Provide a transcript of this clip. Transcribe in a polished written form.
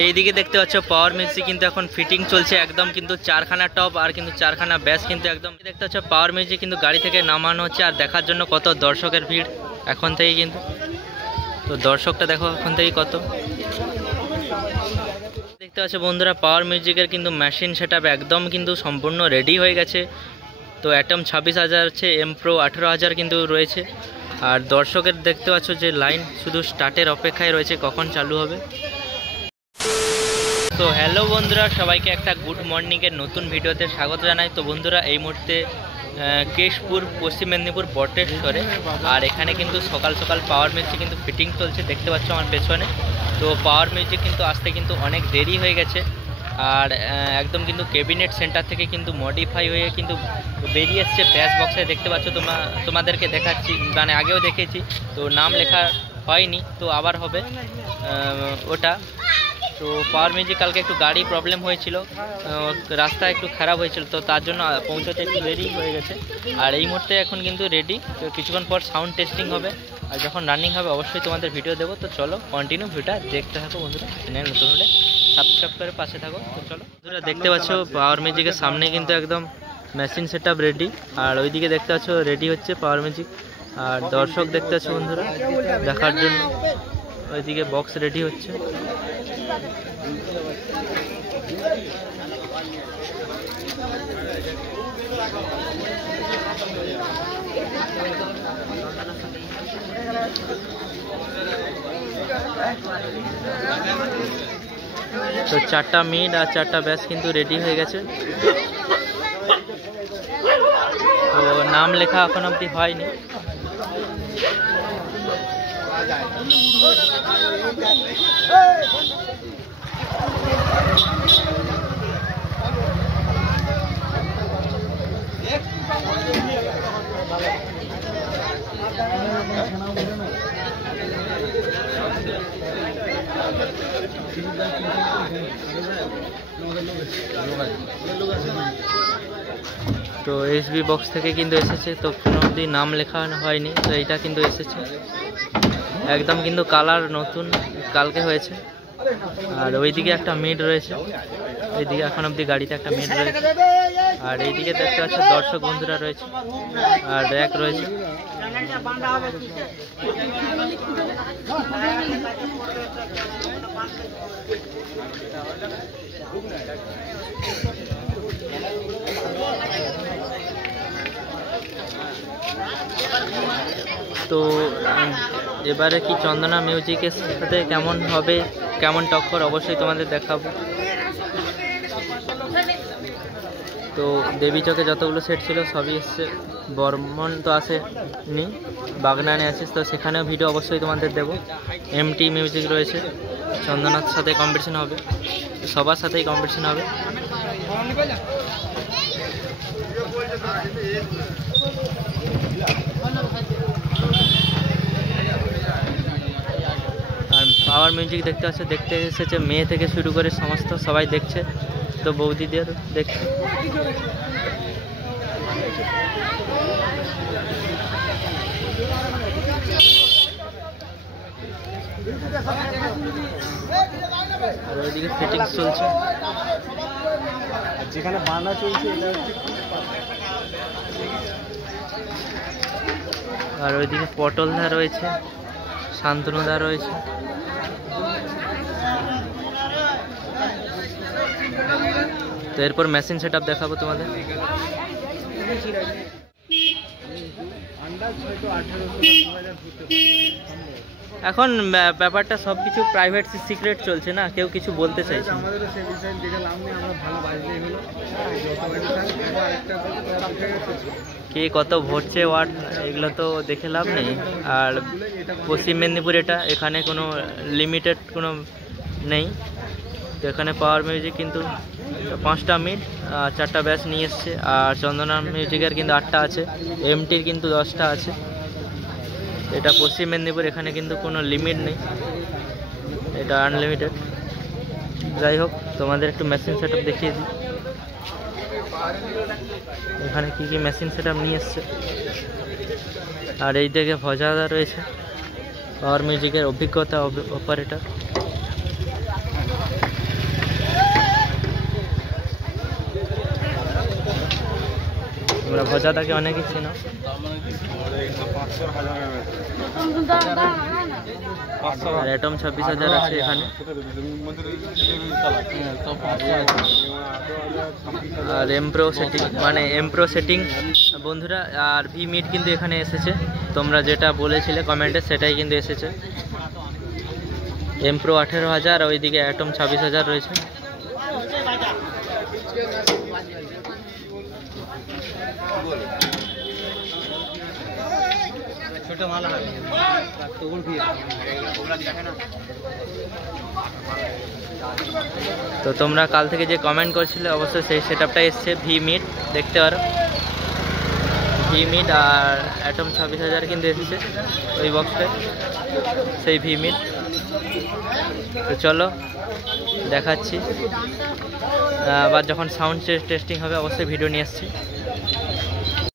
এইদিকে দেখতে পাচ্ছ পাওয়ার মিউজিক কিন্তু এখন ফিটিং চলছে একদম, কিন্তু 4খানা টপ আর কিন্তু 4খানা ব্যাস কিন্তু একদম দেখতে পাচ্ছ পাওয়ার মিউজিক কিন্তু গাড়ি থেকে নামানো হচ্ছে। আর দেখার জন্য কত দর্শকের ভিড় এখন থেকেই কিন্তু, তো দর্শকটা দেখো এখন থেকেই কত। দেখতে পাচ্ছ বন্ধুরা পাওয়ার মিউজিকের কিন্তু মেশিন সেটআপ একদম কিন্তু সম্পূর্ণ রেডি হয়ে গেছে। তো অ্যাটম 26,000 আছে, এম প্রো 18,000 কিন্তু রয়েছে। আর দর্শকের দেখতে পাচ্ছ যে লাইন শুধু স্টার্টের অপেক্ষায় রয়েছে কখন চালু হবে। তো হ্যালো বন্ধুরা, সবাইকে একটা গুড মর্নিংয়ের নতুন ভিডিওতে স্বাগত জানাই। তো বন্ধুরা এই মুহূর্তে কেশপুর পশ্চিম মেদিনীপুর বটেশ্বরে, আর এখানে কিন্তু সকাল সকাল পাওয়ার মিউজিক কিন্তু ফিটিং চলছে দেখতে পাচ্ছ আমার পেছনে। তো পাওয়ার মিউজিক কিন্তু আসতে কিন্তু অনেক দেরি হয়ে গেছে, আর একদম কিন্তু ক্যাবিনেট সেন্টার থেকে কিন্তু মডিফাই হয়ে কিন্তু বেরিয়ে এসছে ব্যাস বক্সে দেখতে পাচ্ছ। তোমাদেরকে দেখাচ্ছি, মানে আগেও দেখেছি, তো নাম লেখা হয়নি, তো আবার হবে ওটা। তো পাওয়ার মিউজিক কালকে একটু গাড়ি প্রবলেম হয়েছিল, রাস্তা একটু খারাপ হয়েছিল, তো তার জন্য পৌঁছতে একটু দেরি হয়ে গেছে। আর এই মুহূর্তে এখন কিন্তু রেডি, তো কিছুক্ষণ পর সাউন্ড টেস্টিং হবে, আর যখন রানিং হবে অবশ্যই তোমাদের ভিডিও দেবো। তো চলো কন্টিনিউ ভিডিওটা দেখতে থাকো বন্ধুরা, চ্যানেল নতুন হলে সাবস্ক্রাইব করে পাশে থাকো। তো চলো বন্ধুরা দেখতে পাচ্ছ পাওয়ার মিউজিকের সামনে কিন্তু একদম মেশিন সেটআপ রেডি, আর ওইদিকে দেখতে পাচ্ছ রেডি হচ্ছে পাওয়ার মিউজিক। আর দর্শক দেখতে পাচ্ছ বন্ধুরা দেখার জন্য, ওইদিকে বক্স রেডি হচ্ছে। তো 4টা মিড আর 4টা ব্যাস কিন্তু রেডি হয়ে গেছে। তো নাম লেখা এখন অবধি হয়নি। তো এসবি বক্স থেকে কিন্তু এসেছে, তো কোনো অবধি নাম লেখা হয়নি, তো এইটা কিন্তু এসেছে একদম কিন্তু কালার নতুন কালকে হয়েছে। আর ওইদিকে একটা মিড রয়েছে, এইদিকে এখন অবধি গাড়িতে একটা মিড রয়েছে। আর এইদিকে দেখতে পাচ্ছ দর্শক বন্ধুরা রয়েছে, আর র্যাক রয়েছে। তো এবারে কি চন্দনা মিউজিকের সাথে কেমন হবে, কেমন টক্কর অবশ্যই তোমাদের দেখাবো। তো দেবী চকে যতগুলো সেট ছিল সবই এসছে, বর্মন তো আসেনি, বাগনানে আছে, তো সেখানেও ভিডিও অবশ্যই তোমাদের দেবো। এমটি মিউজিক রয়েছে, চন্দনার সাথে কম্পিটিশন হবে, সবার সাথেই কম্পিটিশন হবে। আর পাওয়ার মিউজিক দেখতে পাচ্ছে, দেখতে এসেছে মেয়ে থেকে শুরু করে সমস্ত সবাই দেখছে, তো বৌদিদের দেখছে। আর ওইদিকে ফিটিংস চলছে, যেখানে বানা চলছে। আর ওইদিকে পটলদা রয়েছে, শান্তনুদা রয়েছে। তো এরপর মেশিন সেটআপ দেখাবো তোমাদের। এখন ব্যাপারটা সব কিছু প্রাইভেট সিক্রেট চলছে না, কেউ কিছু বলতে চাইছে না। কে কত ভরছে ওয়ার্ড এগুলো তো দেখে লাভ নেই। আর পশ্চিম মেদিনীপুর এটা, এখানে কোনো লিমিটেড কোনো নেই। তো এখানে পাওয়ার মিউজিক কিন্তু 5টা মিড 4টা ব্যাস নিয়ে এসছে। আর চন্দনা মিউজিকের কিন্তু 8টা আছে, এমটির কিন্তু 10টা আছে। এটা পশ্চিম মেদিনীপুর, এখানে কিন্তু কোনো লিমিট নেই, এটা আনলিমিটেড। যাই হোক তোমাদের একটু মেশিন সেটআপ দেখিয়ে দিই, এখানে কি কি মেশিন সেটআপ নিয়ে এসছে। আর এই দিকে ভজাদা রয়েছে, পাওয়ার মিউজিকের অভিজ্ঞতা অপারেটর। হজাদাকে অনেকই ছিল। আর অ্যাটম 26,000 আছে এখানে। আর এমপ্রো সেটিং মানে এমপ্রো সেটিং বন্ধুরা। আর ভি মিট কিন্তু এখানে এসেছে, তোমরা যেটা বলেছিলে কমেন্টে সেটাই কিন্তু এসেছে। এমপ্রো 18,000, ওইদিকে অ্যাটম 26,000 রয়েছে। তো তোমরা কাল থেকে যে কমেন্ট করছিলে অবশ্যই সেই সেটআপটা এসছে, ভি মিট দেখতে পারো। ভি মিট আর অ্যাটম 26,000 কিন্তু এসেছে ওই বক্সটায়, সেই ভি মিট। তো চলো দেখাচ্ছি, আবার যখন সাউন্ড টেস্টিং হবে অবশ্যই ভিডিও নিয়ে আসছি।